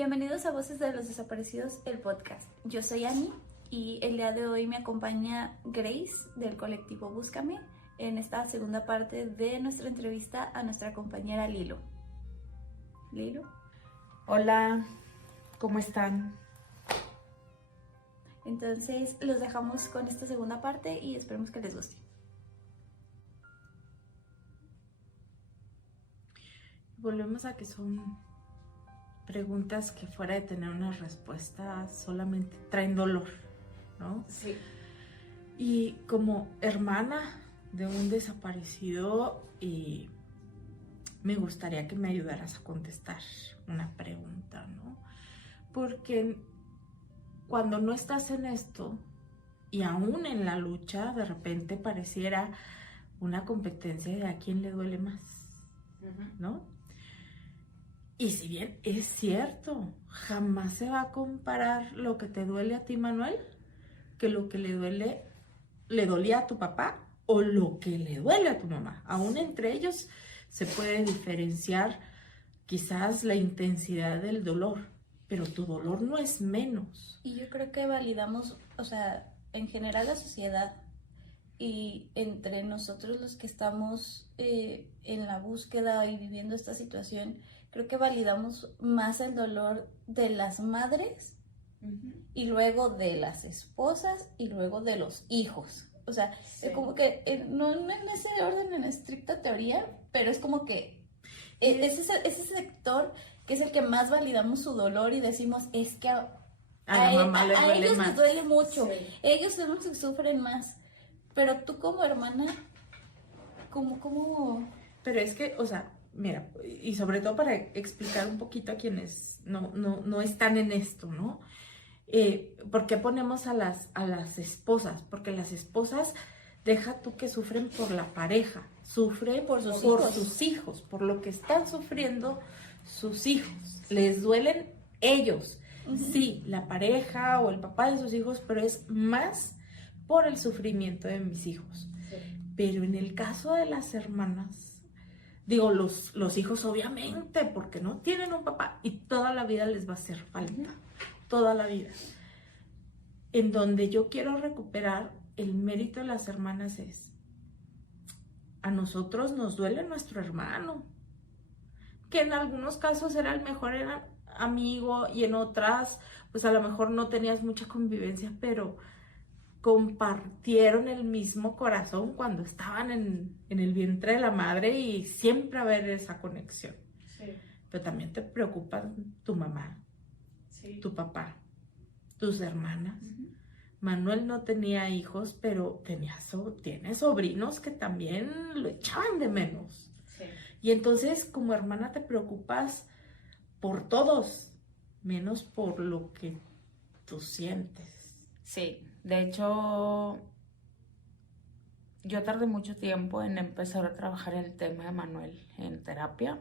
Bienvenidos a Voces de los Desaparecidos, el podcast. Yo soy Ani y el día de hoy me acompaña Grace del colectivo Búscame en esta segunda parte de nuestra entrevista a nuestra compañera Lilo. ¿Lilo? Hola, ¿cómo están? Entonces los dejamos con esta segunda parte y esperemos que les guste. Volvemos a que son preguntas que fuera de tener una respuesta solamente traen dolor, ¿no? Sí. Y como hermana de un desaparecido, me gustaría que me ayudaras a contestar una pregunta, ¿no? Porque cuando no estás en esto y aún en la lucha, de repente pareciera una competencia de a quién le duele más, ¿no? Y si bien es cierto, jamás se va a comparar lo que te duele a ti, Manuel, que lo que le dolía a tu papá o lo que le duele a tu mamá. Aún entre ellos se puede diferenciar quizás la intensidad del dolor, pero tu dolor no es menos. Y yo creo que validamos, o sea, en general la sociedad y entre nosotros los que estamos en la búsqueda y viviendo esta situación, creo que validamos más el dolor de las madres y luego de las esposas y luego de los hijos. O sea, sí. Es como que no en ese orden, en estricta teoría, pero es como que ese sector que es el que más validamos su dolor y decimos, es que a ellos les duele mucho, sí. Ellos son los que sufren más. Pero tú como hermana, ¿cómo? Pero es que, o sea, mira, y sobre todo para explicar un poquito a quienes no están en esto, ¿no? ¿Por qué ponemos a las esposas? Porque las esposas, deja tú que sufren por la pareja, sufren por sus hijos, por lo que están sufriendo sus hijos. Les duelen ellos. Uh-huh. Sí, la pareja o el papá de sus hijos, pero es más por el sufrimiento de mis hijos. Sí. Pero en el caso de las hermanas, digo, los hijos obviamente, porque no tienen un papá y toda la vida les va a hacer falta, toda la vida. En donde yo quiero recuperar el mérito de las hermanas es, a nosotros nos duele nuestro hermano, que en algunos casos era el mejor amigo y en otras, pues a lo mejor no tenías mucha convivencia, pero compartieron el mismo corazón cuando estaban en el vientre de la madre y siempre va a haber esa conexión. Sí. Pero también te preocupa tu mamá, sí. Tu papá, tus hermanas. Uh-huh. Manuel no tenía hijos, pero tiene sobrinos que también lo echaban de menos. Sí. Y entonces como hermana te preocupas por todos, menos por lo que tú sientes. Sí. De hecho, yo tardé mucho tiempo en empezar a trabajar el tema de Manuel en terapia.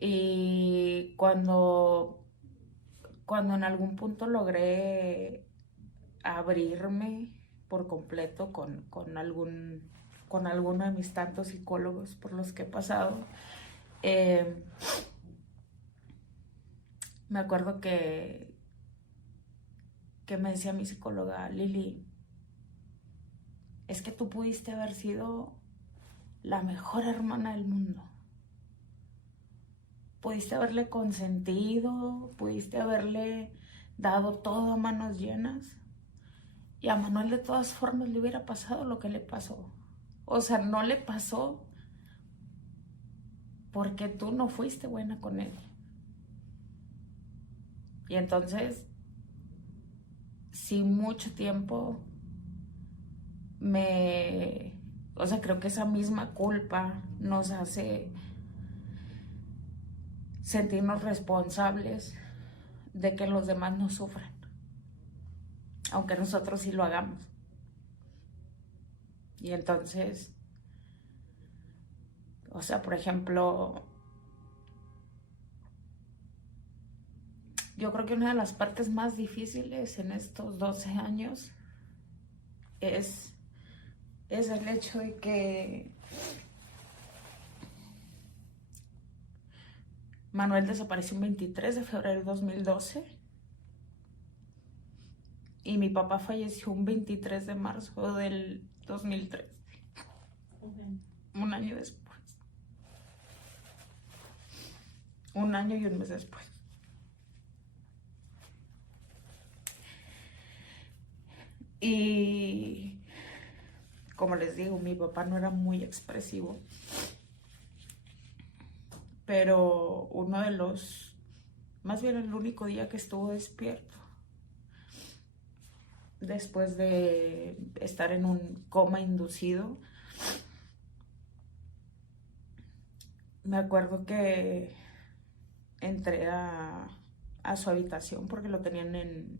Y cuando en algún punto logré abrirme por completo con alguno de mis tantos psicólogos por los que he pasado, me acuerdo que me decía mi psicóloga, Lili, es que tú pudiste haber sido la mejor hermana del mundo. Pudiste haberle consentido, pudiste haberle dado todo a manos llenas. Y a Manuel de todas formas le hubiera pasado lo que le pasó. O sea, no le pasó porque tú no fuiste buena con él. Y entonces, sí, mucho tiempo creo que esa misma culpa nos hace sentirnos responsables de que los demás no sufran, aunque nosotros sí lo hagamos. Y entonces, o sea, por ejemplo, yo creo que una de las partes más difíciles en estos 12 años es el hecho de que Manuel desapareció un 23 de febrero de 2012 y mi papá falleció un 23 de marzo del 2013, un año después, un año y un mes después. Y como les digo, mi papá no era muy expresivo, pero más bien el único día que estuvo despierto, después de estar en un coma inducido, me acuerdo que entré a su habitación porque lo tenían en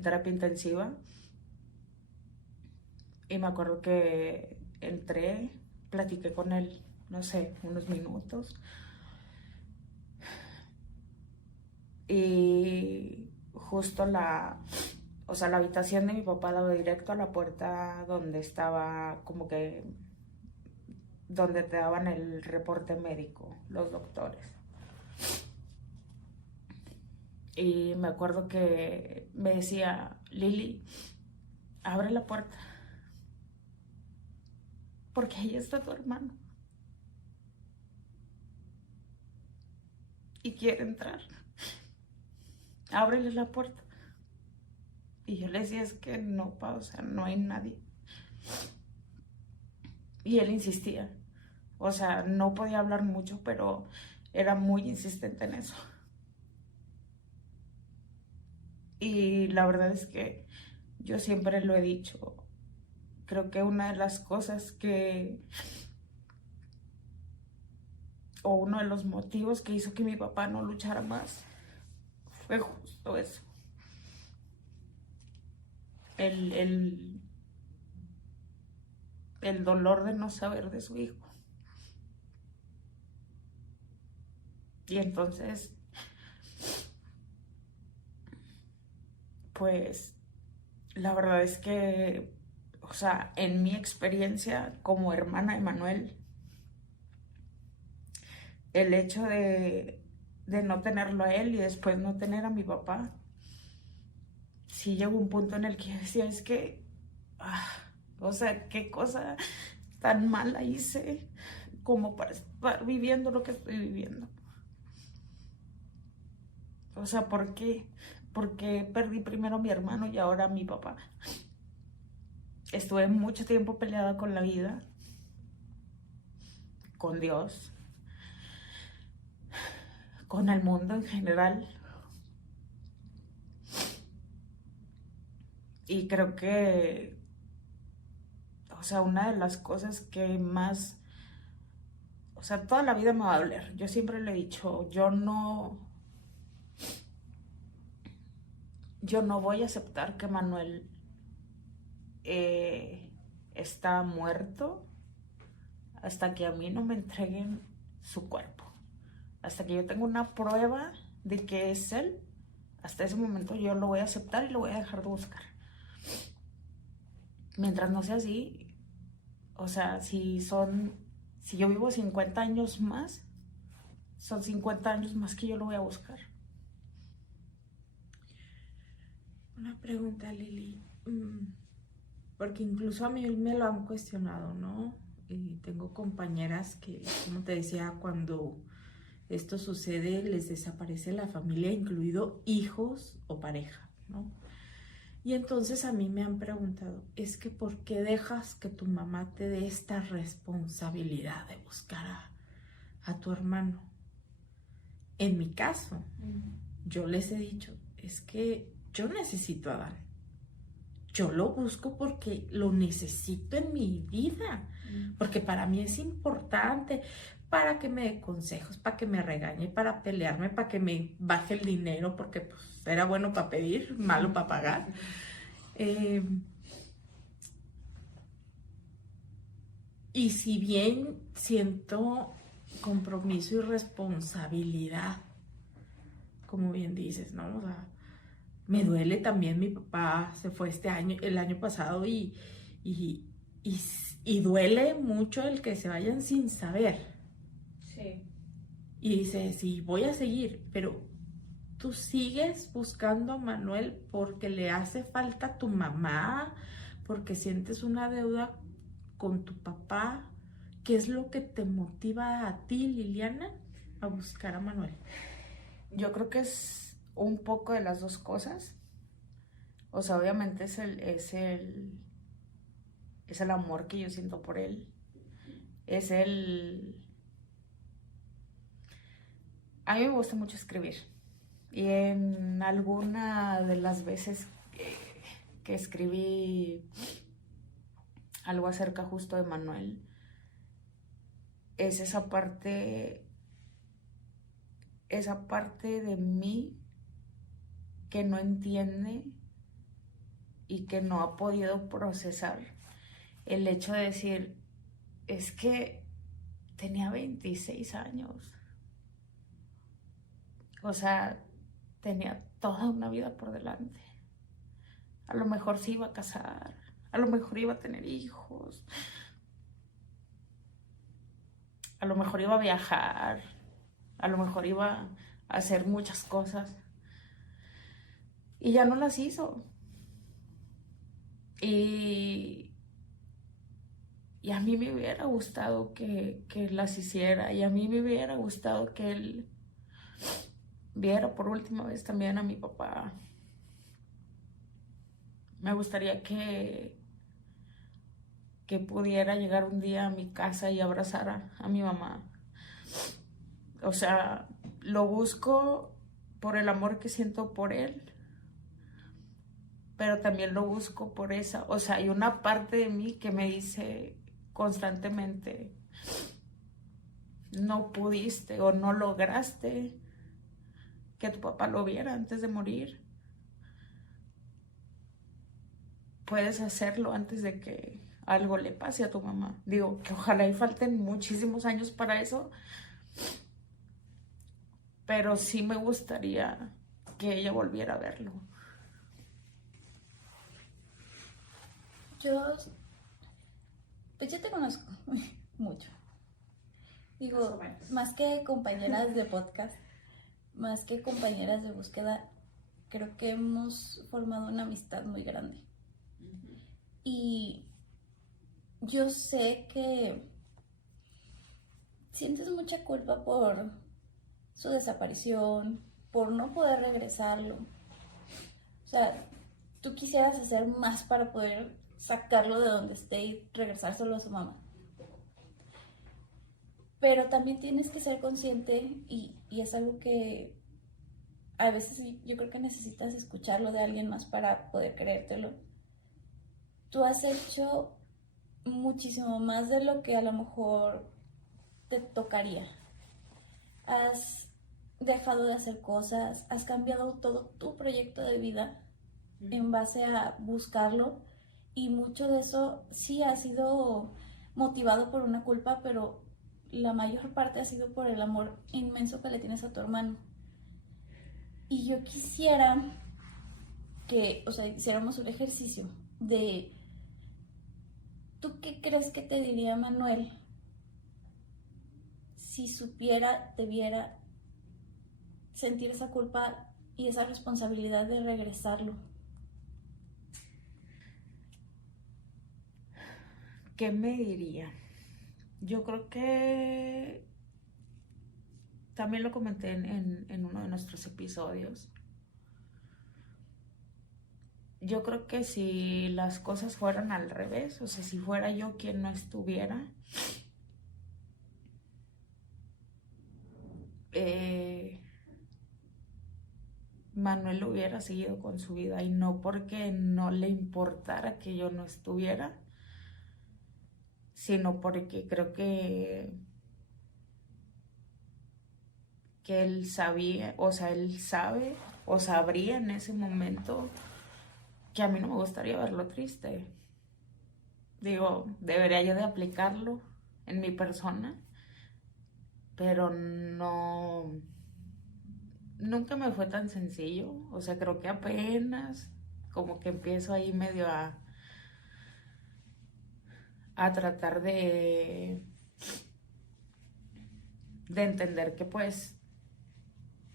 terapia intensiva. Y me acuerdo que entré, platiqué con él, no sé, unos minutos. Y justo la habitación de mi papá daba directo a la puerta donde estaba como que, donde te daban el reporte médico, los doctores. Y me acuerdo que me decía, Lili, abre la puerta, porque ahí está tu hermano y quiere entrar. Ábrele la puerta. Y yo le decía, es que no, pa, o sea, no hay nadie. Y él insistía. O sea, no podía hablar mucho, pero era muy insistente en eso. Y la verdad es que yo siempre lo he dicho. Creo que una de las cosas o uno de los motivos que hizo que mi papá no luchara más fue justo eso. El dolor de no saber de su hijo. Y entonces, pues, la verdad es que, o sea, en mi experiencia como hermana de Manuel, el hecho de no tenerlo a él y después no tener a mi papá, sí llegó un punto en el que yo decía, es que, o sea, qué cosa tan mala hice como para estar viviendo lo que estoy viviendo. O sea, ¿por qué? Porque perdí primero a mi hermano y ahora a mi papá. Estuve mucho tiempo peleada con la vida, con Dios, con el mundo en general. Y creo que, o sea, una de las cosas que más, o sea, toda la vida me va a doler. Yo siempre le he dicho, yo no voy a aceptar que Manuel está muerto hasta que a mí no me entreguen su cuerpo. Hasta que yo tenga una prueba de que es él, hasta ese momento yo lo voy a aceptar y lo voy a dejar de buscar. Mientras no sea así, o sea, si yo vivo 50 años más, son 50 años más que yo lo voy a buscar. Una pregunta, Lili, porque incluso a mí me lo han cuestionado, ¿no? Y tengo compañeras que, como te decía, cuando esto sucede, les desaparece la familia, incluido hijos o pareja, ¿no? Y entonces a mí me han preguntado, es que ¿por qué dejas que tu mamá te dé esta responsabilidad de buscar a tu hermano? En mi caso, yo les he dicho, es que yo necesito a Adán. Yo lo busco porque lo necesito en mi vida, porque para mí es importante, para que me dé consejos, para que me regañe, para pelearme, para que me baje el dinero, porque pues era bueno para pedir, malo para pagar. Y si bien siento compromiso y responsabilidad, como bien dices, ¿no? O sea, me duele también, mi papá se fue el año pasado y duele mucho el que se vayan sin saber. Sí. Y dice, sí, voy a seguir, pero tú sigues buscando a Manuel porque le hace falta a tu mamá, porque sientes una deuda con tu papá. ¿Qué es lo que te motiva a ti, Liliana, a buscar a Manuel? Yo creo que es un poco de las dos cosas. O sea, obviamente es el amor que yo siento por él. Es el... A mí me gusta mucho escribir. Y en alguna de las veces que escribí algo acerca justo de Manuel, es esa parte de mí que no entiende y que no ha podido procesar el hecho de decir, es que tenía 26 años. O sea, tenía toda una vida por delante. A lo mejor se iba a casar, a lo mejor iba a tener hijos, a lo mejor iba a viajar, a lo mejor iba a hacer muchas cosas. Y ya no las hizo. Y a mí me hubiera gustado que las hiciera. Y a mí me hubiera gustado que él viera por última vez también a mi papá. Me gustaría que pudiera llegar un día a mi casa y abrazar a mi mamá. O sea, lo busco por el amor que siento por él, pero también lo busco por esa. O sea, hay una parte de mí que me dice constantemente, no pudiste o no lograste que tu papá lo viera antes de morir. Puedes hacerlo antes de que algo le pase a tu mamá. Digo, que ojalá y falten muchísimos años para eso, pero sí me gustaría que ella volviera a verlo. Pues yo te conozco mucho. Digo, más que compañeras de podcast, más que compañeras de búsqueda, creo que hemos formado una amistad muy grande. Y yo sé que sientes mucha culpa por su desaparición, por no poder regresarlo. O sea, tú quisieras hacer más para poder sacarlo de donde esté y regresárselo a su mamá. Pero también tienes que ser consciente y es algo que a veces yo creo que necesitas escucharlo de alguien más para poder creértelo. Tú has hecho muchísimo más de lo que a lo mejor te tocaría. Has dejado de hacer cosas, has cambiado todo tu proyecto de vida en base a buscarlo, y mucho de eso sí ha sido motivado por una culpa, pero la mayor parte ha sido por el amor inmenso que le tienes a tu hermano. Y yo quisiera que, o sea, hiciéramos un ejercicio de, ¿tú qué crees que te diría Manuel si supiera, te viera sentir esa culpa y esa responsabilidad de regresarlo? ¿Qué me diría? Yo creo que también lo comenté en uno de nuestros episodios. Yo creo que si las cosas fueran al revés, o sea, si fuera yo quien no estuviera, Manuel hubiera seguido con su vida, y no porque no le importara que yo no estuviera, sino porque creo que él sabía, o sea, él sabe o sabría en ese momento que a mí no me gustaría verlo triste. Digo, debería yo de aplicarlo en mi persona, pero no, nunca me fue tan sencillo. O sea, creo que apenas como que empiezo ahí medio a tratar de entender que pues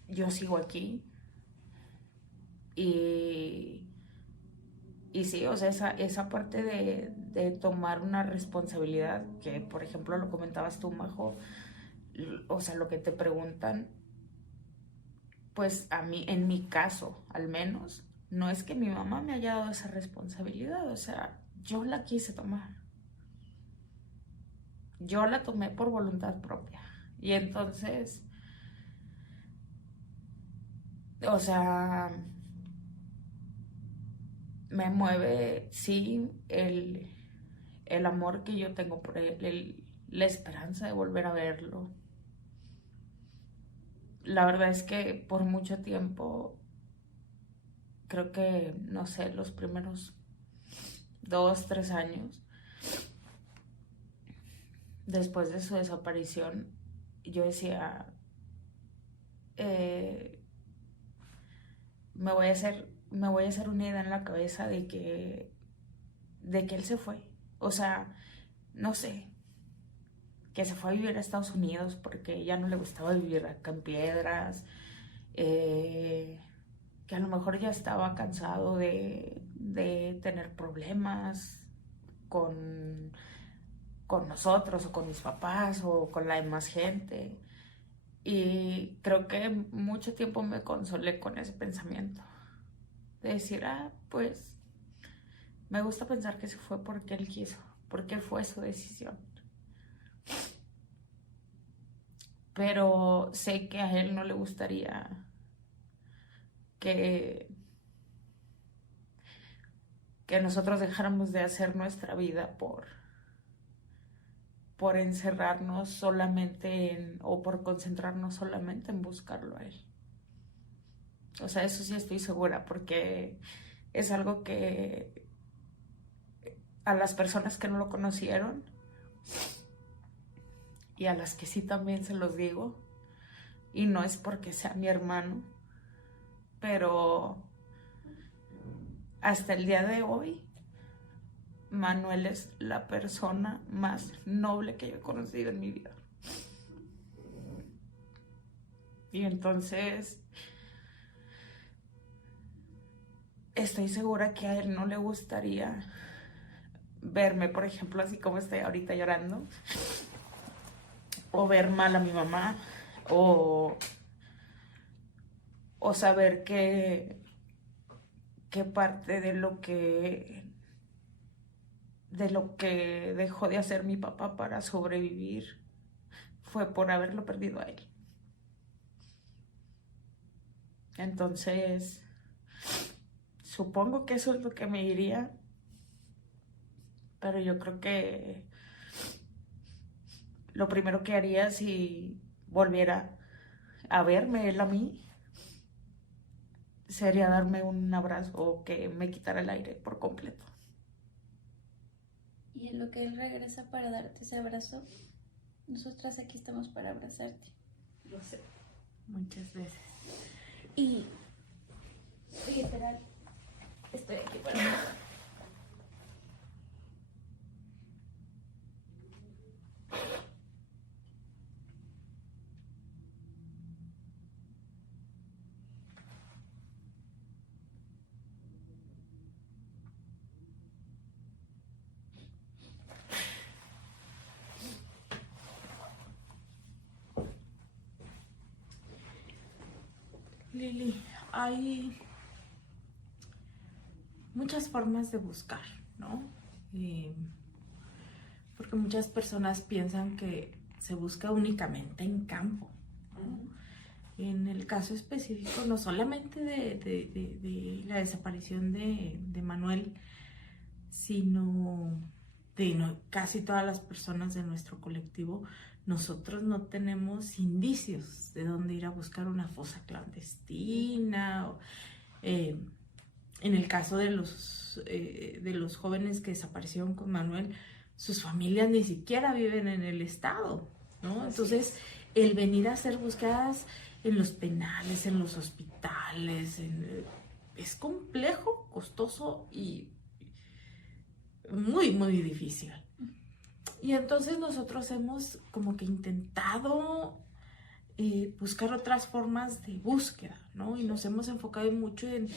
yo sigo aquí y sí, o sea, esa parte de tomar una responsabilidad, que por ejemplo lo comentabas tú, Majo, o sea, lo que te preguntan, pues a mí, en mi caso, al menos, no es que mi mamá me haya dado esa responsabilidad, o sea, yo la quise tomar. Yo la tomé por voluntad propia. Y entonces, o sea, me mueve, sí, el amor que yo tengo por él, la esperanza de volver a verlo. La verdad es que por mucho tiempo, creo que, no sé, los primeros 2, 3 años, después de su desaparición, yo decía, me voy a hacer una idea en la cabeza de que él se fue. O sea, no sé, que se fue a vivir a Estados Unidos porque ya no le gustaba vivir acá en Piedras, que a lo mejor ya estaba cansado de tener problemas con, nosotros o con mis papás o con la demás gente. Y creo que mucho tiempo me consolé con ese pensamiento. De decir, pues me gusta pensar que se fue porque él quiso, porque fue su decisión. Pero sé que a él no le gustaría que nosotros dejáramos de hacer nuestra vida por encerrarnos solamente o por concentrarnos solamente en buscarlo a él. O sea, eso sí estoy segura, porque es algo que a las personas que no lo conocieron y a las que sí también se los digo, y no es porque sea mi hermano, pero hasta el día de hoy, Manuel es la persona más noble que yo he conocido en mi vida. Y entonces estoy segura que a él no le gustaría verme, por ejemplo, así como estoy ahorita llorando, o ver mal a mi mamá, o saber que parte de lo que dejó de hacer mi papá para sobrevivir fue por haberlo perdido a él. Entonces, supongo que eso es lo que me diría, pero yo creo que lo primero que haría si volviera a verme él a mí sería darme un abrazo o que me quitara el aire por completo. Y en lo que él regresa para darte ese abrazo, nosotras aquí estamos para abrazarte. Lo sé, muchas veces. Y literal, estoy aquí para abrazarte. Lili, hay muchas formas de buscar, ¿no? Porque muchas personas piensan que se busca únicamente en campo, ¿no? En el caso específico, no solamente de la desaparición de Manuel, sino de casi todas las personas de nuestro colectivo, nosotros no tenemos indicios de dónde ir a buscar una fosa clandestina. En el caso de los jóvenes que desaparecieron con Manuel, sus familias ni siquiera viven en el estado, ¿no? Entonces, el venir a hacer búsquedas en los penales, en los hospitales, es complejo, costoso y muy, muy difícil. Y entonces nosotros hemos como que intentado buscar otras formas de búsqueda, ¿no? Y nos hemos enfocado mucho en,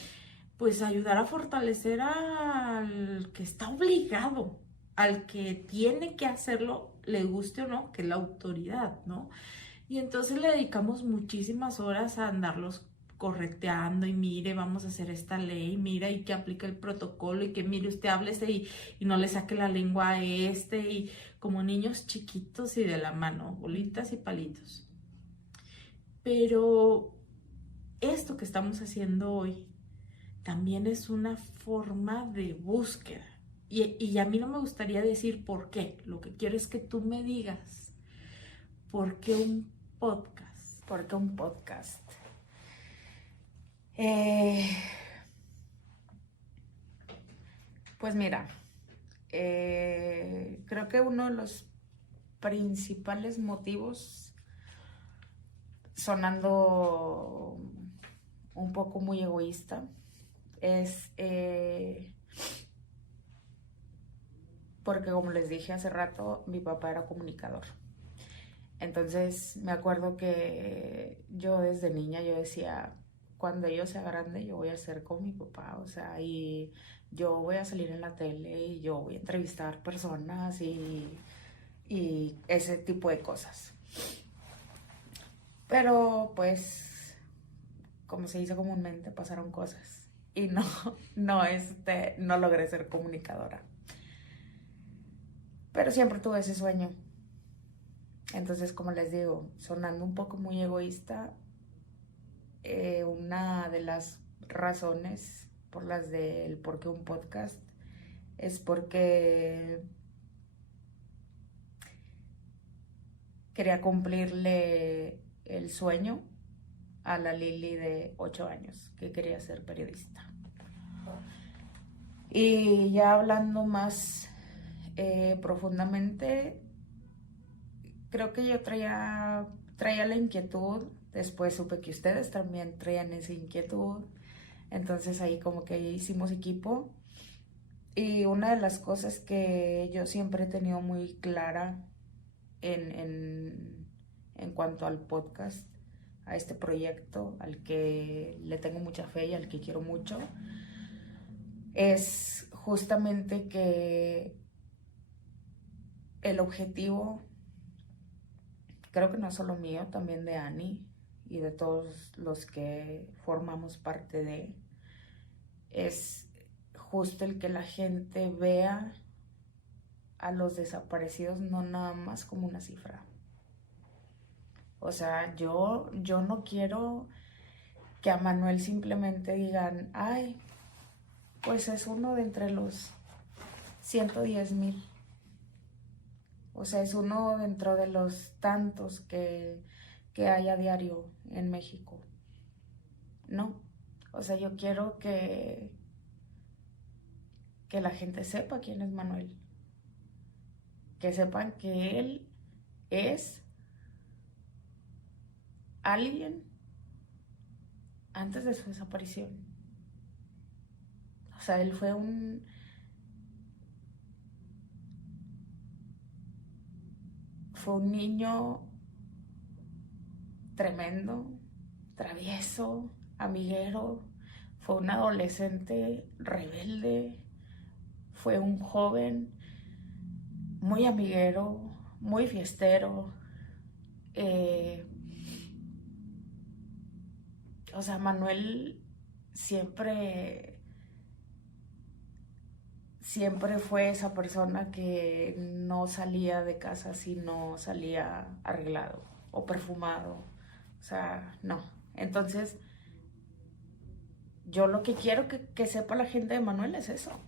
pues, ayudar a fortalecer al que está obligado, al que tiene que hacerlo, le guste o no, que es la autoridad, ¿no? Y entonces le dedicamos muchísimas horas a andarlos correteando y mire, vamos a hacer esta ley, mira, y que aplique el protocolo y que mire, usted háblese y no le saque la lengua a y como niños chiquitos y de la mano, bolitas y palitos. Pero esto que estamos haciendo hoy también es una forma de búsqueda. Y a mí no me gustaría decir por qué. Lo que quiero es que tú me digas por qué un podcast. ¿Por qué un podcast? Pues mira, creo que uno de los principales motivos, sonando un poco muy egoísta, es porque, como les dije hace rato, mi papá era comunicador. Entonces me acuerdo que yo desde niña yo decía, cuando yo sea grande yo voy a ser como mi papá, o sea, y yo voy a salir en la tele y yo voy a entrevistar personas y ese tipo de cosas. Pero pues, como se dice comúnmente, pasaron cosas y no logré ser comunicadora. Pero siempre tuve ese sueño. Entonces, como les digo, sonando un poco muy egoísta, una de las razones por las del por qué un podcast es porque quería cumplirle el sueño a la Lili de 8 años, que quería ser periodista. Y ya hablando más profundamente, creo que yo traía la inquietud, después supe que ustedes también traían esa inquietud, entonces ahí como que hicimos equipo. Y una de las cosas que yo siempre he tenido muy clara en cuanto al podcast, a este proyecto al que le tengo mucha fe y al que quiero mucho, es justamente que el objetivo, creo que no es solo mío, también de Ani y de todos los que formamos parte de, es justo el que la gente vea a los desaparecidos no nada más como una cifra. O sea, yo no quiero que a Manuel simplemente digan, ay, pues es uno de entre los 110,000. O sea, es uno dentro de los tantos que hay a diario en México. No. O sea, yo quiero que la gente sepa quién es Manuel. Que sepan que él es alguien antes de su desaparición. O sea, él fue un niño tremendo, travieso, amiguero, fue un adolescente rebelde, fue un joven muy amiguero, muy fiestero. O sea, Manuel siempre fue esa persona que no salía de casa si no salía arreglado o perfumado. O sea, no. Entonces, yo lo que quiero que sepa la gente de Manuel es eso.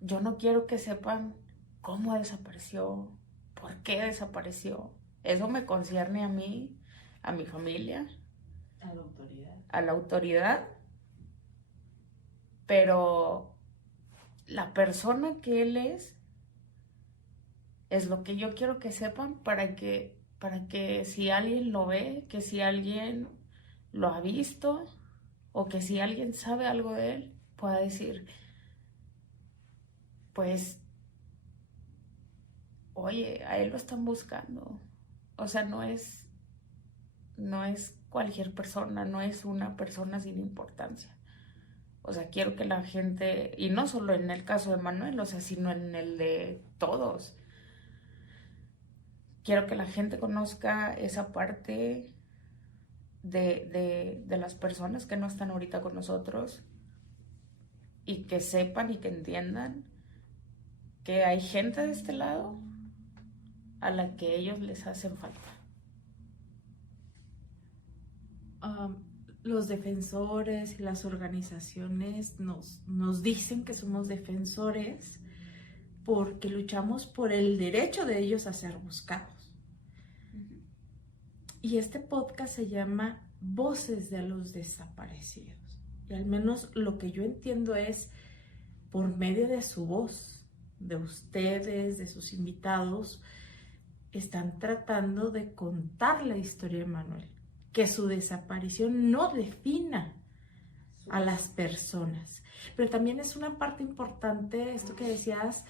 Yo no quiero que sepan cómo desapareció, por qué desapareció. Eso me concierne a mí, a mi familia, a la autoridad, pero la persona que él es lo que yo quiero que sepan para que si alguien lo ve, que si alguien lo ha visto o que si alguien sabe algo de él, pueda decir, pues, oye, a él lo están buscando. O sea, no es cualquier persona, no es una persona sin importancia. O sea, quiero que la gente, y no solo en el caso de Manuel, o sea, sino en el de todos, quiero que la gente conozca esa parte de las personas que no están ahorita con nosotros y que sepan y que entiendan que hay gente de este lado a la que ellos les hacen falta. Los defensores y las organizaciones nos dicen que somos defensores porque luchamos por el derecho de ellos a ser buscados. Y este podcast se llama Voces de los Desaparecidos. Y al menos lo que yo entiendo es por medio de su voz, de ustedes, de sus invitados, están tratando de contar la historia de Manuel. Que su desaparición no defina a las personas. Pero también es una parte importante esto que decías,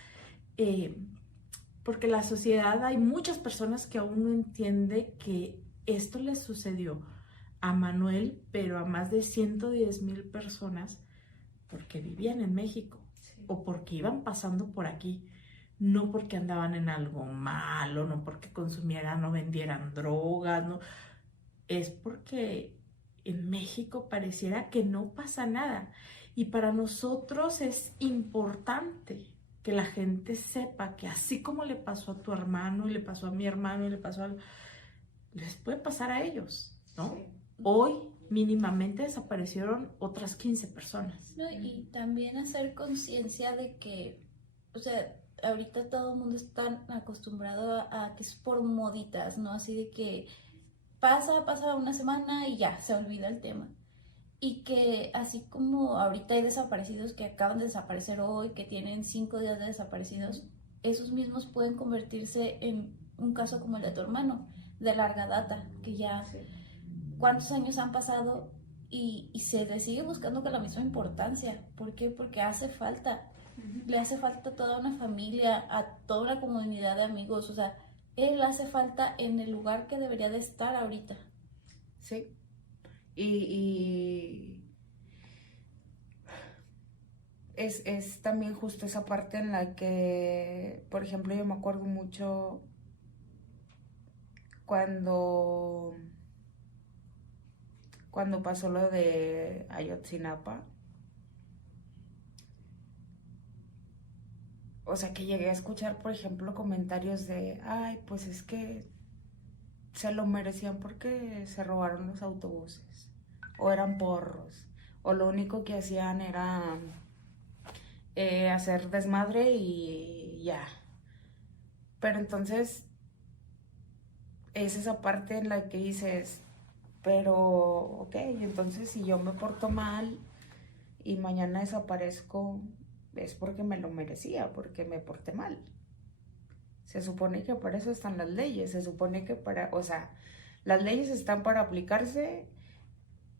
porque la sociedad, hay muchas personas que aún no entienden que esto le sucedió a Manuel, pero a más de 110,000 personas porque vivían en México, sí, o porque iban pasando por aquí, no porque andaban en algo malo, no porque consumieran o vendieran drogas, no. Es porque en México pareciera que no pasa nada. Y para nosotros es importante que la gente sepa que así como le pasó a tu hermano y le pasó a mi hermano y le pasó a... les puede pasar a ellos, ¿no? Sí. Hoy mínimamente desaparecieron otras 15 personas. No, y también hacer conciencia de que, o sea, ahorita todo el mundo está acostumbrado a que es por moditas, ¿no? Así de que pasa una semana y ya, se olvida el tema. Y que así como ahorita hay desaparecidos que acaban de desaparecer hoy, que tienen 5 días de desaparecidos, esos mismos pueden convertirse en un caso como el de tu hermano, de larga data, que ya cuántos años han pasado y se le sigue buscando con la misma importancia. ¿Por qué? Porque hace falta, le hace falta a toda una familia, a toda una comunidad de amigos, o sea, él hace falta en el lugar que debería de estar ahorita. Sí. Y es también justo esa parte en la que, por ejemplo, yo me acuerdo mucho cuando pasó lo de Ayotzinapa. O sea, que llegué a escuchar, por ejemplo, comentarios de, ay, pues es que se lo merecían porque se robaron los autobuses, o eran porros, o lo único que hacían era hacer desmadre y ya. Pero entonces es esa parte en la que dices, pero, ok, entonces si yo me porto mal y mañana desaparezco, es porque me lo merecía, porque me porté mal. Se supone que para eso están las leyes, se supone que o sea, las leyes están para aplicarse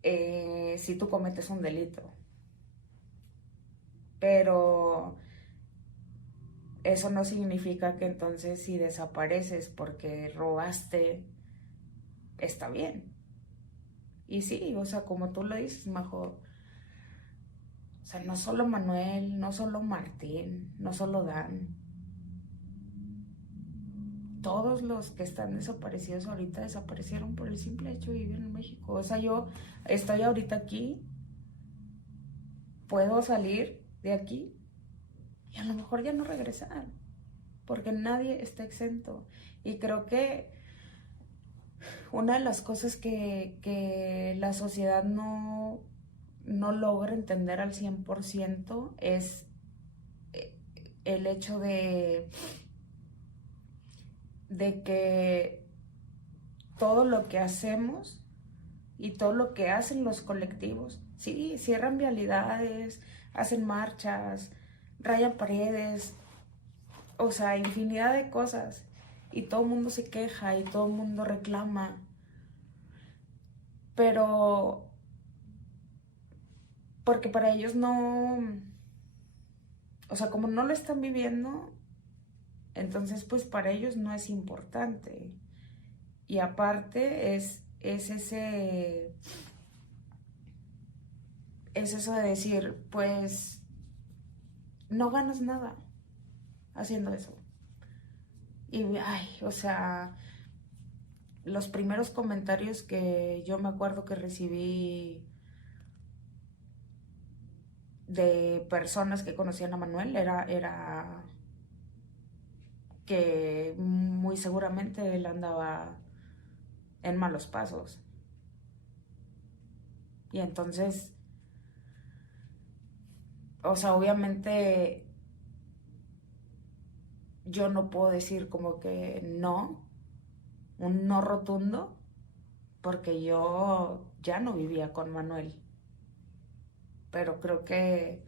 si tú cometes un delito. Pero eso no significa que entonces si desapareces porque robaste, está bien. Y sí, o sea, como tú lo dices, Majo, o sea, no solo Manuel, no solo Martín, no solo Dan. Todos los que están desaparecidos ahorita desaparecieron por el simple hecho de vivir en México. O sea, yo estoy ahorita aquí, puedo salir de aquí y a lo mejor ya no regresar, porque nadie está exento. Y creo que una de las cosas que la sociedad no logra entender al 100% es el hecho de que todo lo que hacemos y todo lo que hacen los colectivos, sí, cierran vialidades, hacen marchas, rayan paredes, o sea, infinidad de cosas, y todo el mundo se queja y todo el mundo reclama, pero porque para ellos no, o sea, como no lo están viviendo, entonces pues para ellos no es importante. Y aparte es ese... Es eso de decir, pues, no ganas nada haciendo eso. Y, ay, o sea, los primeros comentarios que yo me acuerdo que recibí de personas que conocían a Manuel era que muy seguramente él andaba en malos pasos. Y entonces, o sea, obviamente yo no puedo decir como que no, un no rotundo, porque yo ya no vivía con Manuel. Pero creo que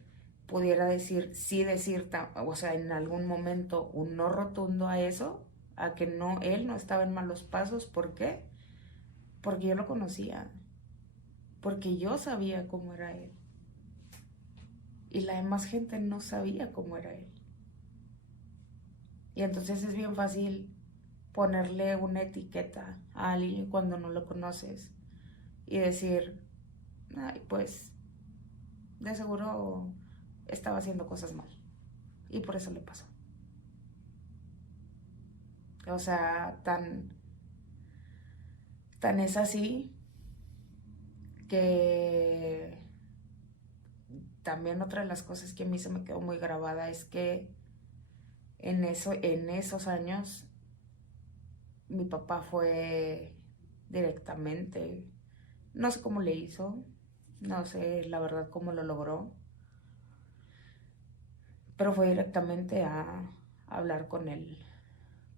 pudiera decir, sí decir, o sea, en algún momento un no rotundo a eso, a que no, él no estaba en malos pasos. ¿Por qué? Porque yo lo conocía, porque yo sabía cómo era él. Y la demás gente no sabía cómo era él. Y entonces es bien fácil ponerle una etiqueta a alguien cuando no lo conoces y decir, ay, pues de seguro estaba haciendo cosas mal y por eso le pasó. O sea, tan es así que también otra de las cosas que a mí se me quedó muy grabada es que en esos años mi papá fue directamente, no sé cómo le hizo, no sé la verdad cómo lo logró, pero fue directamente a hablar con el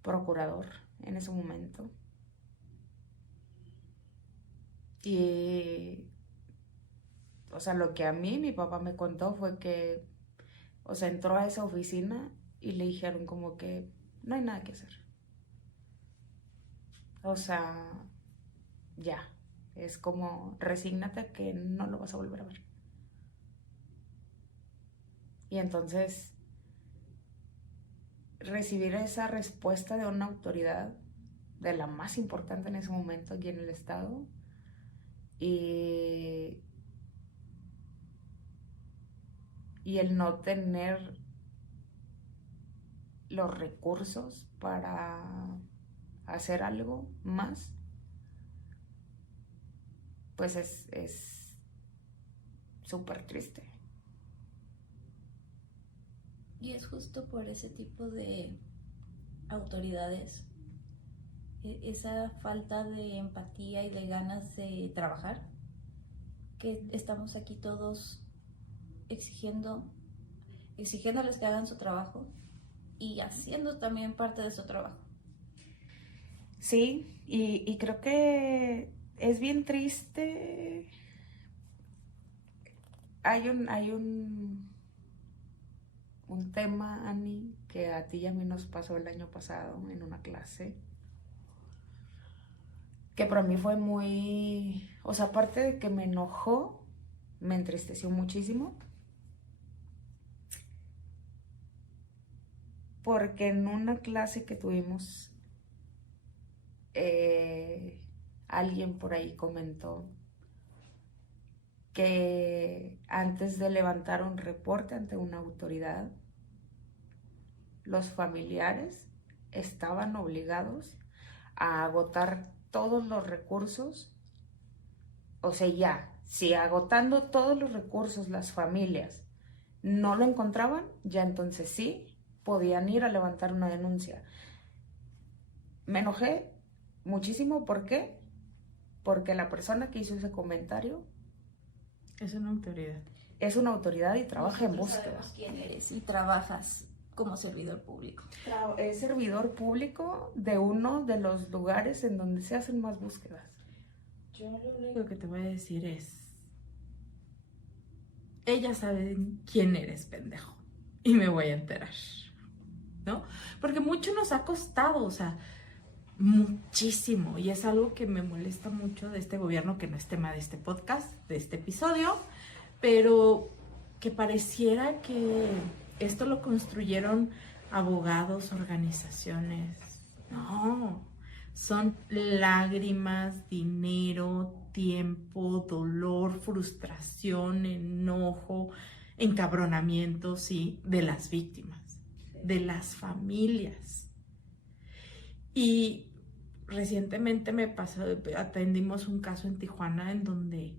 procurador en ese momento. Y, o sea, lo que a mí mi papá me contó fue que, o sea, entró a esa oficina y le dijeron como que no hay nada que hacer. O sea, ya, es como resígnate que no lo vas a volver a ver. Y entonces recibir esa respuesta de una autoridad, de la más importante en ese momento aquí en el estado, y el no tener los recursos para hacer algo más, pues es súper triste. Y es justo por ese tipo de autoridades, esa falta de empatía y de ganas de trabajar, que estamos aquí todos exigiéndoles que hagan su trabajo y haciendo también parte de su trabajo. Sí, y creo que es bien triste. Hay un tema, Ani, que a ti y a mí nos pasó el año pasado en una clase, que para mí fue muy, o sea, aparte de que me enojó, me entristeció muchísimo, porque en una clase que tuvimos, alguien por ahí comentó que antes de levantar un reporte ante una autoridad, los familiares estaban obligados a agotar todos los recursos. O sea, ya, si agotando todos los recursos las familias no lo encontraban, ya entonces sí podían ir a levantar una denuncia. Me enojé muchísimo. ¿Por qué? Porque la persona que hizo ese comentario es una autoridad. Es una autoridad y trabaja en búsqueda. Sabemos quién eres y trabajas como servidor público. Es servidor público de uno de los lugares en donde se hacen más búsquedas. Yo lo único que te voy a decir es, ellas saben quién eres, pendejo, y me voy a enterar, ¿no? Porque mucho nos ha costado, o sea, muchísimo, y es algo que me molesta mucho de este gobierno, que no es tema de este podcast, de este episodio, pero que pareciera que esto lo construyeron abogados, organizaciones. No, son lágrimas, dinero, tiempo, dolor, frustración, enojo, encabronamiento, sí, de las víctimas, de las familias. Y recientemente atendimos un caso en Tijuana en donde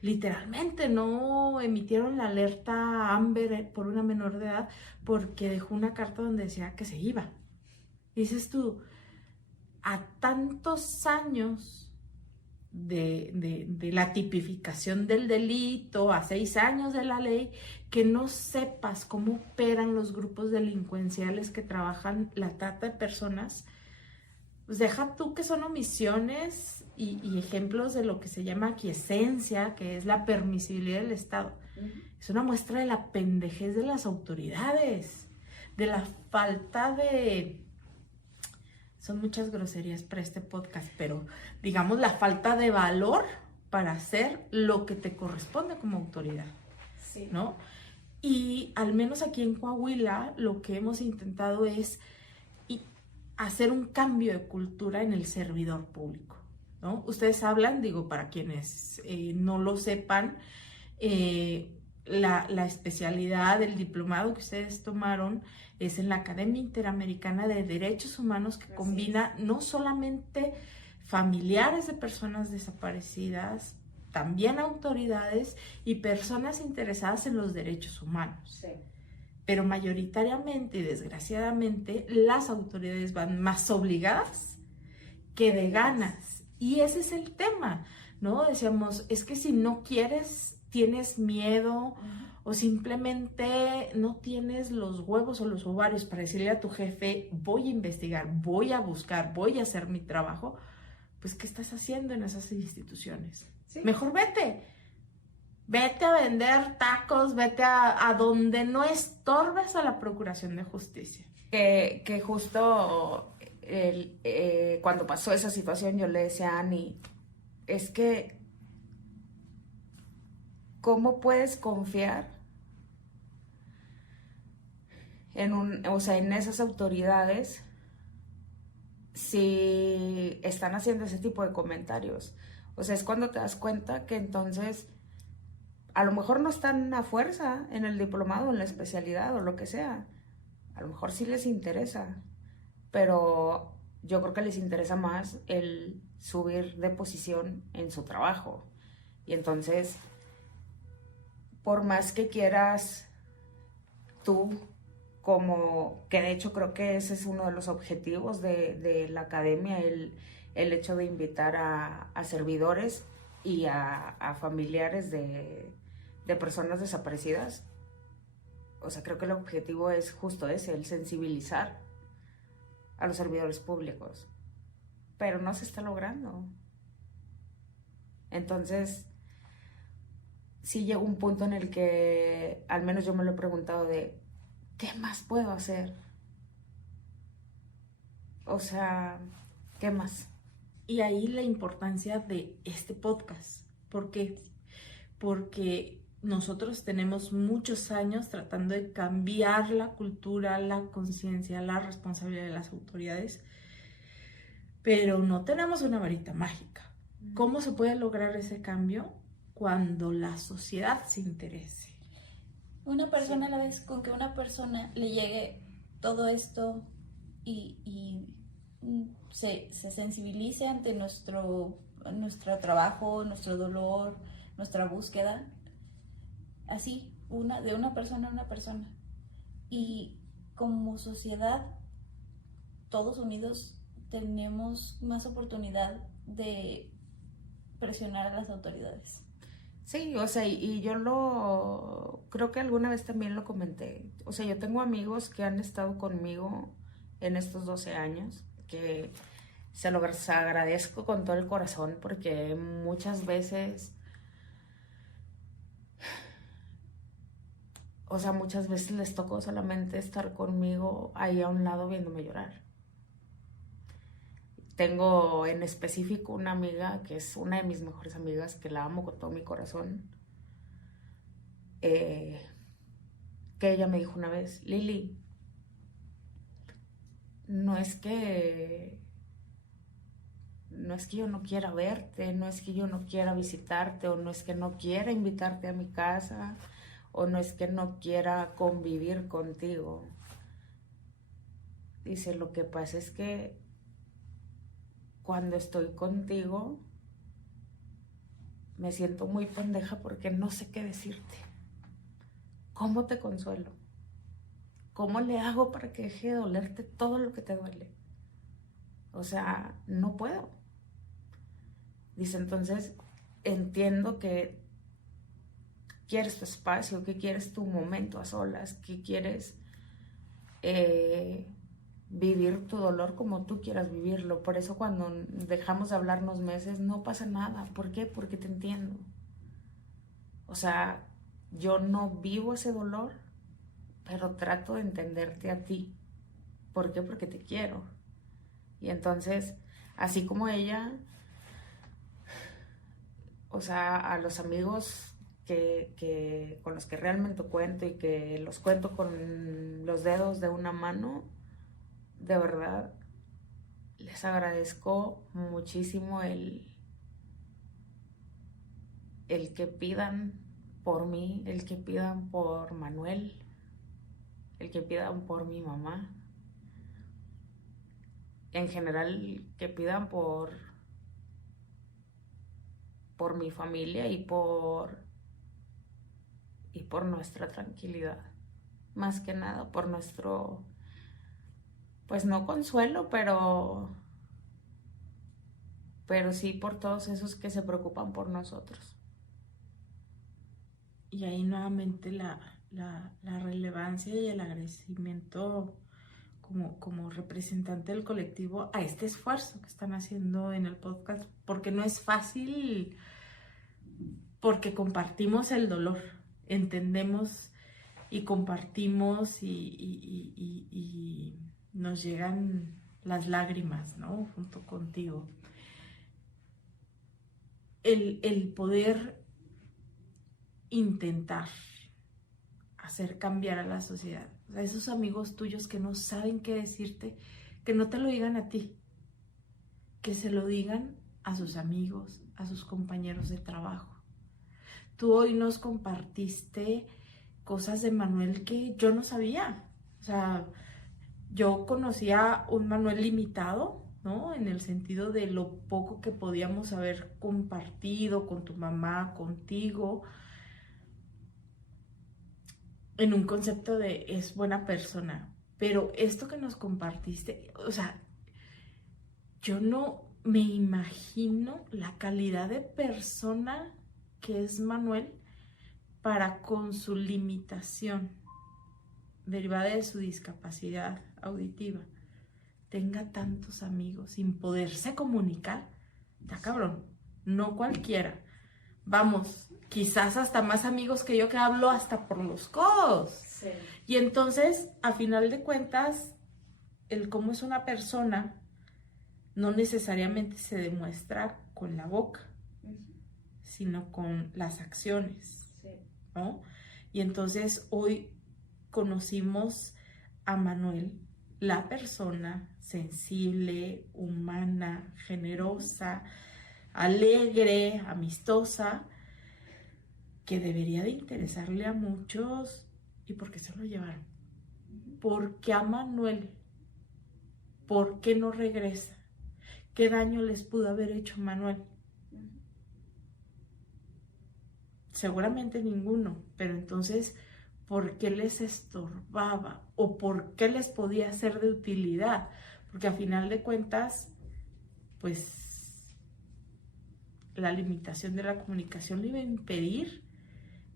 literalmente no emitieron la alerta Amber por una menor de edad porque dejó una carta donde decía que se iba. Dices tú, a tantos años de la tipificación del delito, a 6 años de la ley, que no sepas cómo operan los grupos delincuenciales que trabajan la trata de personas, pues deja tú que son omisiones y ejemplos de lo que se llama aquiescencia, que es la permisibilidad del Estado. Es una muestra de la pendejez de las autoridades, de la falta de... Son muchas groserías para este podcast, pero digamos la falta de valor para hacer lo que te corresponde como autoridad, sí, ¿no? Y al menos aquí en Coahuila lo que hemos intentado es hacer un cambio de cultura en el servidor público, ¿no? Ustedes hablan, digo, para quienes no lo sepan, la especialidad del diplomado que ustedes tomaron es en la Academia Interamericana de Derechos Humanos, que combina no solamente familiares de personas desaparecidas, también autoridades y personas interesadas en los derechos humanos. Sí. Pero mayoritariamente y desgraciadamente las autoridades van más obligadas que de ganas. Y ese es el tema, ¿no? Decíamos, es que si no quieres, tienes miedo o simplemente no tienes los huevos o los ovarios para decirle a tu jefe, voy a investigar, voy a buscar, voy a hacer mi trabajo, pues ¿qué estás haciendo en esas instituciones? Sí. Mejor vete. Vete a vender tacos, vete a donde no estorbes a la Procuración de Justicia. Que justo cuando pasó esa situación yo le decía a Ani, es que ¿cómo puedes confiar en esas autoridades si están haciendo ese tipo de comentarios? O sea, es cuando te das cuenta que entonces a lo mejor no están a fuerza en el diplomado, en la especialidad o lo que sea. A lo mejor sí les interesa, pero yo creo que les interesa más el subir de posición en su trabajo. Y entonces, por más que quieras tú, como que de hecho creo que ese es uno de los objetivos de la academia, el hecho de invitar a servidores y a familiares de personas desaparecidas. O sea, creo que el objetivo es justo ese, el sensibilizar a los servidores públicos. Pero no se está logrando. Entonces, sí llegó un punto en el que, al menos yo me lo he preguntado de, ¿qué más puedo hacer? O sea, ¿qué más? Y ahí la importancia de este podcast. ¿Por qué? Porque nosotros tenemos muchos años tratando de cambiar la cultura, la conciencia, la responsabilidad de las autoridades, pero no tenemos una varita mágica. ¿Cómo se puede lograr ese cambio? Cuando la sociedad se interese. Una persona a la vez, con que una persona le llegue todo esto y se sensibilice ante nuestro trabajo, nuestro dolor, nuestra búsqueda, así, de una persona a una persona. Y como sociedad, todos unidos, tenemos más oportunidad de presionar a las autoridades. Sí, o sea, y yo creo que alguna vez también lo comenté. O sea, yo tengo amigos que han estado conmigo en estos 12 años, que se los agradezco con todo el corazón, porque muchas veces, o sea, muchas veces les tocó solamente estar conmigo ahí a un lado viéndome llorar. Tengo en específico una amiga que es una de mis mejores amigas, que la amo con todo mi corazón, que ella me dijo una vez, Lili, no es que no es que yo no quiera verte, no es que yo no quiera visitarte, o no es que no quiera invitarte a mi casa, o no es que no quiera convivir contigo. Dice, lo que pasa es que cuando estoy contigo me siento muy pendeja porque no sé qué decirte. ¿Cómo te consuelo? ¿Cómo le hago para que deje de dolerte todo lo que te duele? O sea, no puedo. Dice, entonces entiendo que quieres tu espacio, que quieres tu momento a solas, que quieres vivir tu dolor como tú quieras vivirlo. Por eso cuando dejamos de hablarnos meses no pasa nada. ¿Por qué? Porque te entiendo. O sea, yo no vivo ese dolor, pero trato de entenderte a ti. ¿Por qué? Porque te quiero. Y entonces, así como ella, o sea, a los amigos con los que realmente cuento y que los cuento con los dedos de una mano, de verdad, les agradezco muchísimo el que pidan por mí, el que pidan por Manuel, el que pidan por mi mamá, en general que pidan por mi familia y por nuestra tranquilidad, más que nada por nuestro, pues no consuelo, pero sí por todos esos que se preocupan por nosotros. Y ahí nuevamente la relevancia y el agradecimiento como representante del colectivo a este esfuerzo que están haciendo en el podcast, porque no es fácil, porque compartimos el dolor, entendemos y compartimos y nos llegan las lágrimas, ¿no? Junto contigo. El poder intentar hacer cambiar a la sociedad. O sea, esos amigos tuyos que no saben qué decirte, que no te lo digan a ti, que se lo digan a sus amigos, a sus compañeros de trabajo. Tú hoy nos compartiste cosas de Manuel que yo no sabía. O sea, yo conocía un Manuel limitado, ¿no? En el sentido de lo poco que podíamos haber compartido con tu mamá, contigo, en un concepto de es buena persona. Pero esto que nos compartiste, o sea, yo no me imagino la calidad de persona que es Manuel para con su limitación derivada de su discapacidad auditiva tenga tantos amigos sin poderse comunicar. Está cabrón, no cualquiera. Vamos, quizás hasta más amigos que yo, que hablo hasta por los codos. Sí. Y entonces, a final de cuentas, el cómo es una persona no necesariamente se demuestra con la boca, sino con las acciones, ¿no? Y entonces hoy conocimos a Manuel, la persona sensible, humana, generosa, alegre, amistosa, que debería de interesarle a muchos. ¿Y por qué se lo llevaron? ¿Por qué a Manuel? ¿Por qué no regresa? ¿Qué daño les pudo haber hecho Manuel? Seguramente ninguno, pero entonces, ¿por qué les estorbaba? ¿O por qué les podía ser de utilidad? Porque a final de cuentas, pues, la limitación de la comunicación le iba a impedir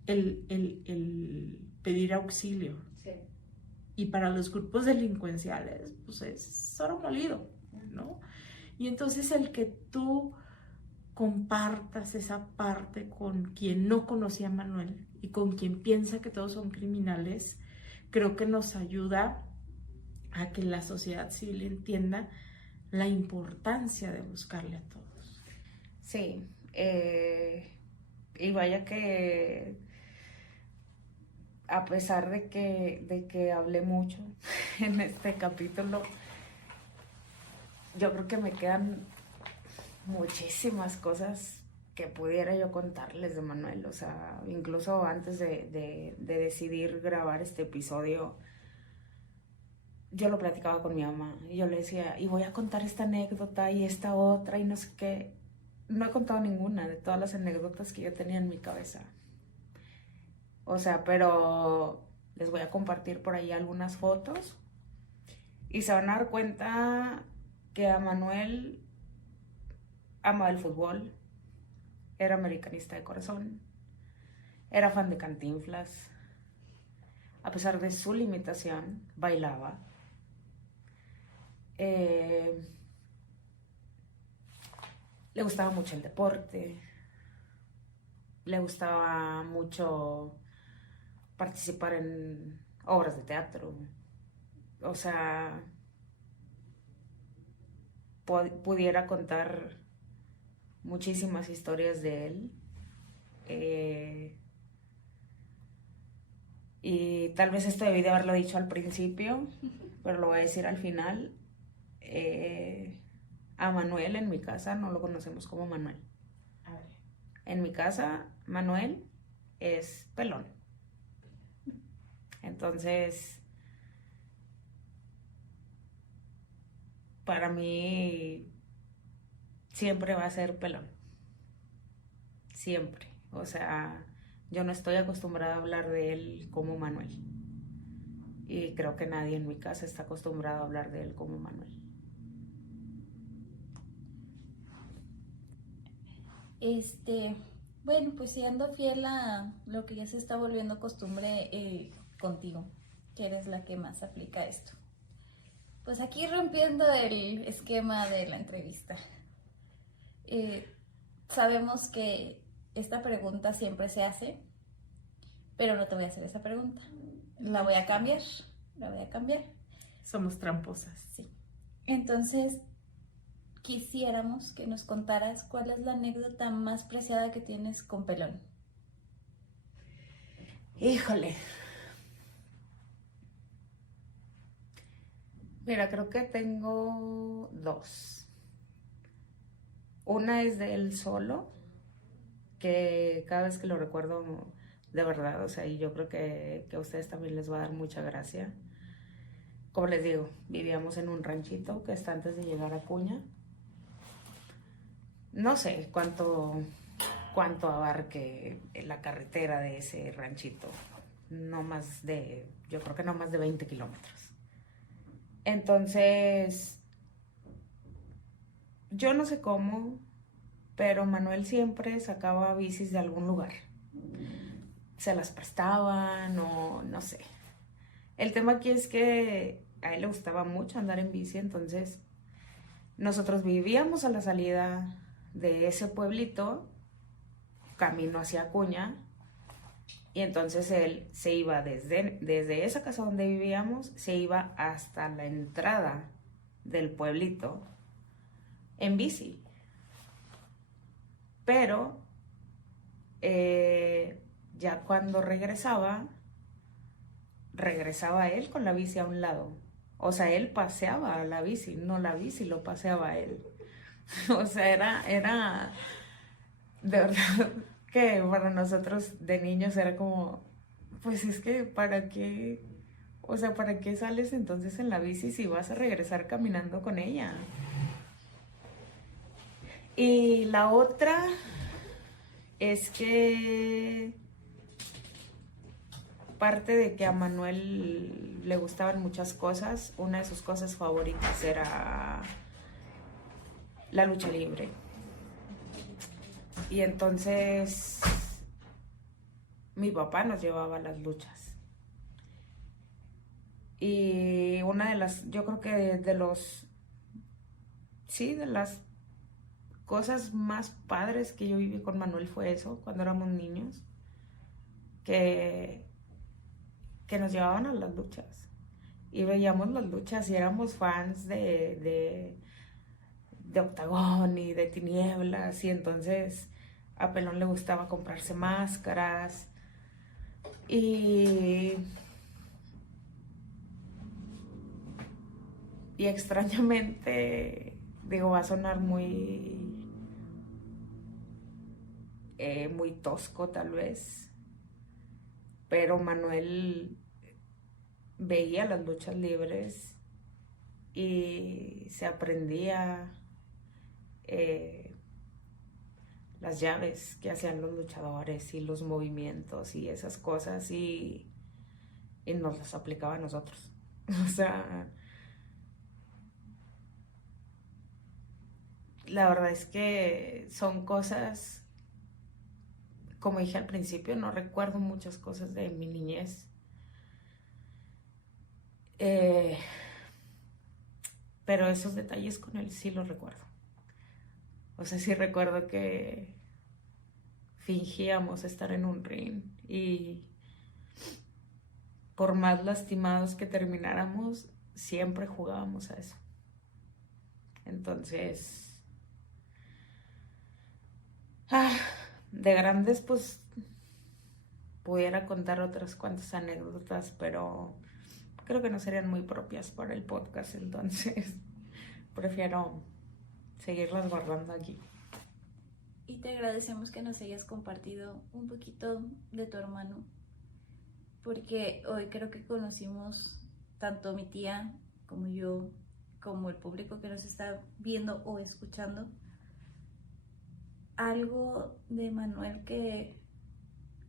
el pedir auxilio. Sí. Y para los grupos delincuenciales, pues es oro molido, ¿no? Y entonces el que tú compartas esa parte con quien no conocía a Manuel y con quien piensa que todos son criminales, creo que nos ayuda a que la sociedad civil entienda la importancia de buscarle a todos. Sí, y vaya que a pesar de que hablé mucho en este capítulo, yo creo que me quedan muchísimas cosas que pudiera yo contarles de Manuel. O sea, incluso antes de decidir grabar este episodio, yo lo platicaba con mi mamá y yo le decía, y voy a contar esta anécdota y esta otra y no sé qué. No he contado ninguna de todas las anécdotas que yo tenía en mi cabeza. O sea, pero les voy a compartir por ahí algunas fotos y se van a dar cuenta que a Manuel amaba el fútbol, era americanista de corazón, era fan de Cantinflas, a pesar de su limitación, bailaba. Le gustaba mucho el deporte, le gustaba mucho participar en obras de teatro. O sea, pudiera contar muchísimas historias de él. Y tal vez esto debí de haberlo dicho al principio, pero lo voy a decir al final. A Manuel en mi casa no lo conocemos como Manuel. A ver. En mi casa, Manuel es pelón. Entonces, para mí siempre va a ser pelón. Siempre. O sea, yo no estoy acostumbrada a hablar de él como Manuel. Y creo que nadie en mi casa está acostumbrado a hablar de él como Manuel. Bueno, pues siendo fiel a lo que ya se está volviendo costumbre contigo, que eres la que más aplica esto. Pues aquí rompiendo el esquema de la entrevista. Sabemos que esta pregunta siempre se hace, pero no te voy a hacer esa pregunta. La voy a cambiar. Somos tramposas. Sí. Entonces, quisiéramos que nos contaras cuál es la anécdota más preciada que tienes con Pelón. Híjole. Mira, creo que tengo dos. Una es de él solo, que cada vez que lo recuerdo, de verdad, o sea, y yo creo que a ustedes también les va a dar mucha gracia. Como les digo, vivíamos en un ranchito que está antes de llegar a Acuña. No sé cuánto abarque la carretera de ese ranchito. Yo creo que no más de 20 kilómetros. Entonces, yo no sé cómo, pero Manuel siempre sacaba bicis de algún lugar. Se las prestaban o no sé. El tema aquí es que a él le gustaba mucho andar en bici, entonces nosotros vivíamos a la salida de ese pueblito, camino hacia Acuña, y entonces él se iba desde esa casa donde vivíamos, se iba hasta la entrada del pueblito en bici. Pero ya cuando regresaba él con la bici a un lado. O sea, él paseaba la bici, no la bici lo paseaba a él. O sea, era de verdad que para nosotros de niños era como, pues es que ¿para qué? O sea, ¿para qué sales entonces en la bici si vas a regresar caminando con ella? Y la otra es que parte de que a Manuel le gustaban muchas cosas, una de sus cosas favoritas era la lucha libre. Y entonces mi papá nos llevaba a las luchas. Y una de las, yo creo que de las cosas más padres que yo viví con Manuel fue eso, cuando éramos niños, que nos llevaban a las luchas. Y veíamos las luchas y éramos fans de Octagón y de Tinieblas, y entonces a Pelón le gustaba comprarse máscaras y extrañamente, digo, va a sonar muy muy tosco tal vez, pero Manuel veía las luchas libres y se aprendía las llaves que hacían los luchadores y los movimientos y esas cosas y nos las aplicaba a nosotros. O sea, la verdad es que son cosas, como dije al principio, no recuerdo muchas cosas de mi niñez. Pero esos detalles con él sí los recuerdo. O sea, sí recuerdo que fingíamos estar en un ring y por más lastimados que termináramos, siempre jugábamos a eso. Entonces, de grandes, pues, pudiera contar otras cuantas anécdotas, pero creo que no serían muy propias para el podcast, entonces prefiero seguirlas guardando aquí. Y te agradecemos que nos hayas compartido un poquito de tu hermano, porque hoy creo que conocimos tanto mi tía como yo, como el público que nos está viendo o escuchando, algo de Manuel que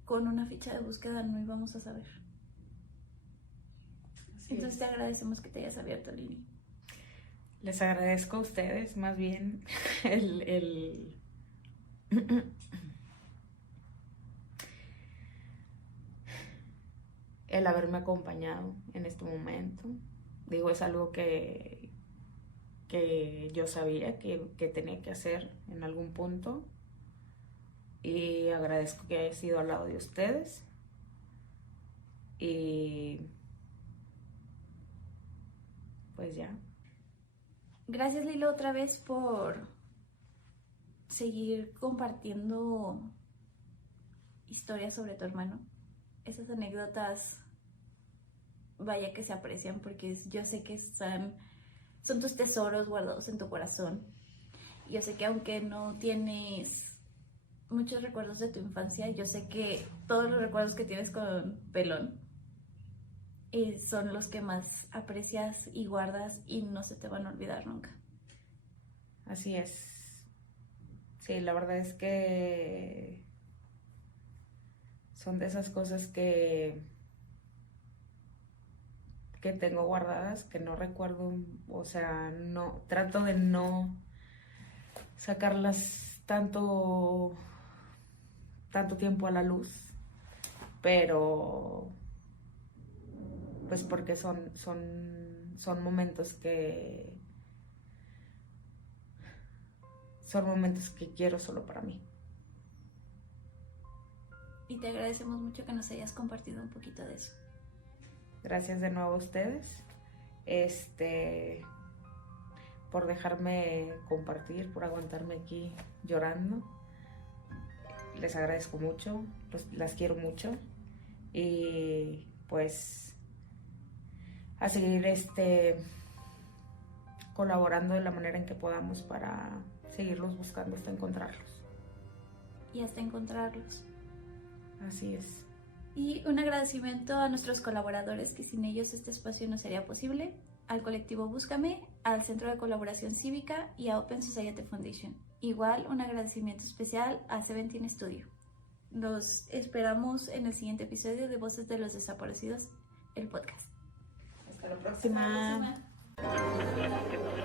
con una ficha de búsqueda no íbamos a saber. Entonces te agradecemos que te hayas abierto, Lili. Les agradezco a ustedes más bien el haberme acompañado en este momento. Digo, es algo que yo sabía que tenía que hacer en algún punto y agradezco que haya sido al lado de ustedes y pues ya. Gracias, Lilo, otra vez por seguir compartiendo historias sobre tu hermano. Esas anécdotas, vaya que se aprecian porque yo sé que son tus tesoros guardados en tu corazón. Yo sé que aunque no tienes muchos recuerdos de tu infancia, yo sé que todos los recuerdos que tienes con Pelón son los que más aprecias y guardas y no se te van a olvidar nunca. Así es. Sí, la verdad es que son de esas cosas que tengo guardadas, que no recuerdo, o sea, no, trato de no sacarlas tanto tiempo a la luz, pero pues porque son momentos que quiero solo para mí. Y te agradecemos mucho que nos hayas compartido un poquito de eso. Gracias de nuevo a ustedes, por dejarme compartir, por aguantarme aquí llorando. Les agradezco mucho, las quiero mucho y pues a seguir colaborando de la manera en que podamos para seguirlos buscando hasta encontrarlos. Y hasta encontrarlos. Así es. Y un agradecimiento a nuestros colaboradores, que sin ellos este espacio no sería posible, al colectivo Búscame, al Centro de Colaboración Cívica y a Open Society Foundation. Igual un agradecimiento especial a Seventeen Studio. Los esperamos en el siguiente episodio de Voces de los Desaparecidos, el podcast. Hasta la próxima. Hasta la próxima.